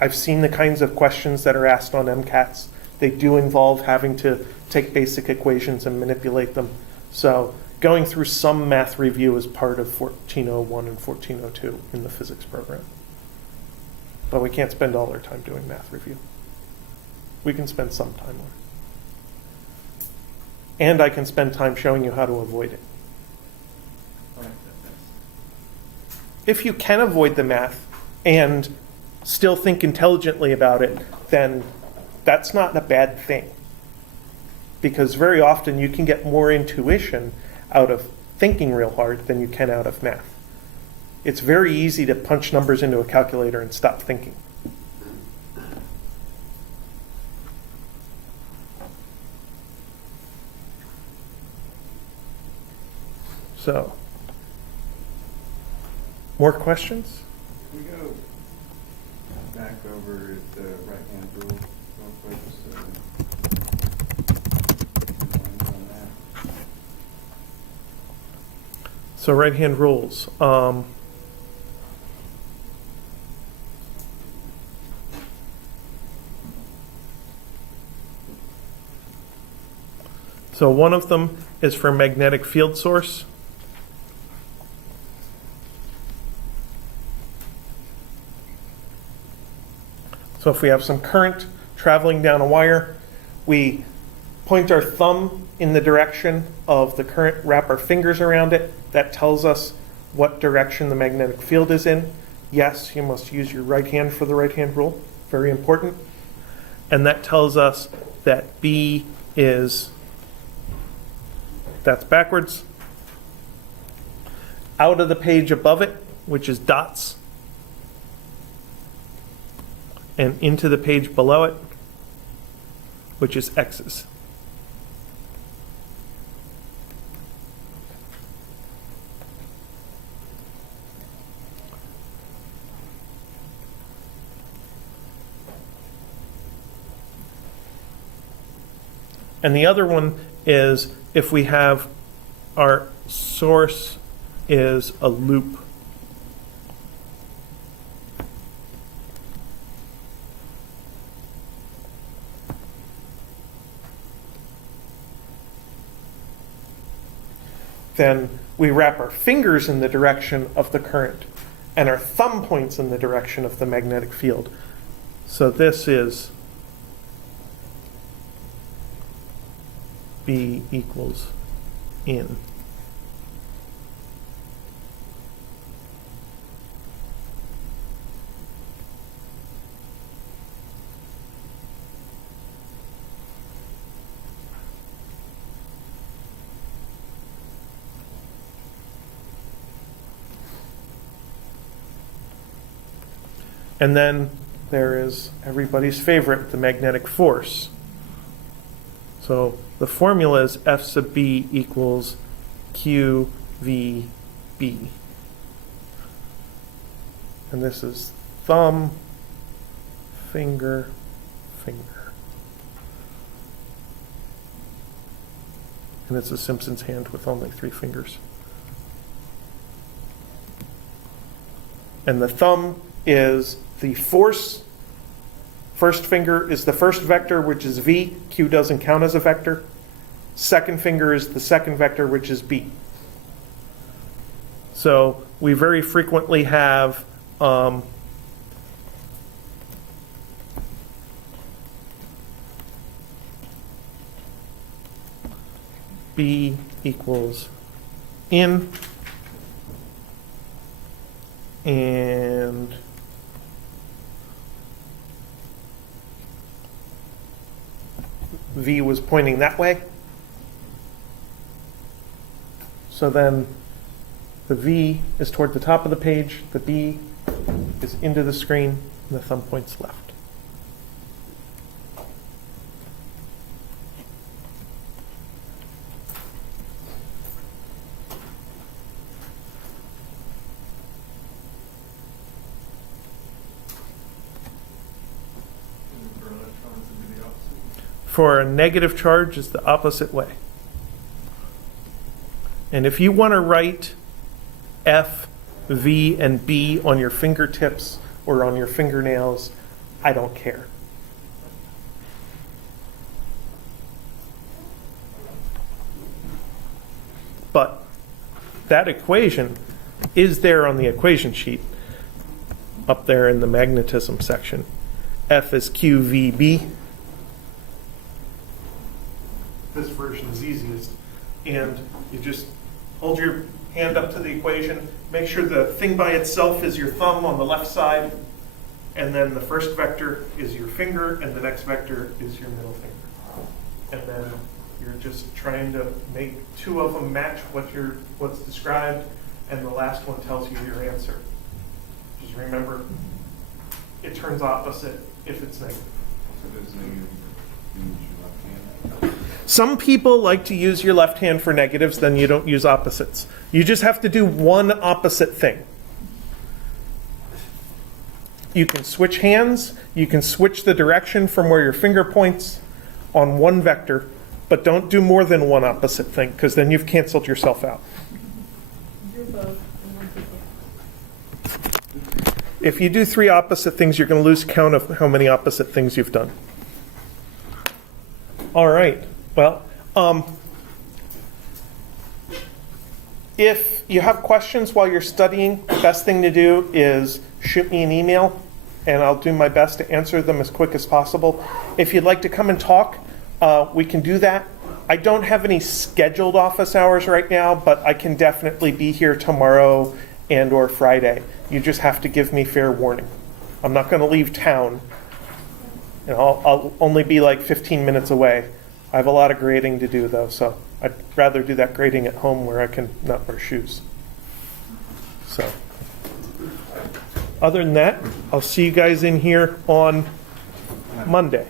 I've seen the kinds of questions that are asked on MCATs. They do involve having to take basic equations and manipulate them. So going through some math review is part of 1401 and 1402 in the physics program. But we can't spend all our time doing math review. We can spend some time on it. And I can spend time showing you how to avoid it. If you can avoid the math and still think intelligently about it, then that's not a bad thing. Because very often you can get more intuition out of thinking real hard than you can out of math. It's very easy to punch numbers into a calculator and stop thinking. So, more questions? Can we go back over the right-hand rule real quick, just to remind on that? So right-hand rules. So one of them is for magnetic field source. So if we have some current traveling down a wire, we point our thumb in the direction of the current, wrap our fingers around it. That tells us what direction the magnetic field is in. Yes, you must use your right hand for the right-hand rule. Very important. And that tells us that B is, that's backwards. Out of the page above it, which is dots, and into the page below it, which is X's. And the other one is if we have our source is a loop. Then we wrap our fingers in the direction of the current, and our thumb points in the direction of the magnetic field. So this is B equals in. And then there is everybody's favorite, the magnetic force. So the formula is F sub B equals Q V B. And this is thumb, finger, finger. And it's a Simpson's hand with only 3 fingers. And the thumb is the force. First finger is the first vector, which is V. Q doesn't count as a vector. Second finger is the second vector, which is B. So we very frequently have B equals in, and V was pointing that way. So then the V is toward the top of the page, the B is into the screen, and the thumb points left. For a negative charge, is the opposite way. And if you want to write F, V, and B on your fingertips or on your fingernails, I don't care. But that equation is there on the equation sheet up there in the magnetism section. F is QVB. This version is easiest. And you just hold your hand up to the equation, make sure the thing by itself is your thumb on the left side, and then the first vector is your finger, and the next vector is your middle finger. And then you're just trying to make 2 of them match what's described, and the last one tells you your answer. Just remember, it turns opposite if it's negative. So does negative use your left hand? Some people like to use your left hand for negatives, then you don't use opposites. You just have to do one opposite thing. You can switch hands, you can switch the direction from where your finger points on one vector, but don't do more than one opposite thing, because then you've canceled yourself out. Do both and one people. If you do 3 opposite things, you're going to lose count of how many opposite things you've done. All right. Well, if you have questions while you're studying, the best thing to do is shoot me an email, and I'll do my best to answer them as quick as possible. If you'd like to come and talk, we can do that. I don't have any scheduled office hours right now, but I can definitely be here tomorrow and or Friday. You just have to give me fair warning. I'm not going to leave town. And I'll only be like 15 minutes away. I have a lot of grading to do, though, so I'd rather do that grading at home where I can not wear shoes. So, other than that, I'll see you guys in here on Monday.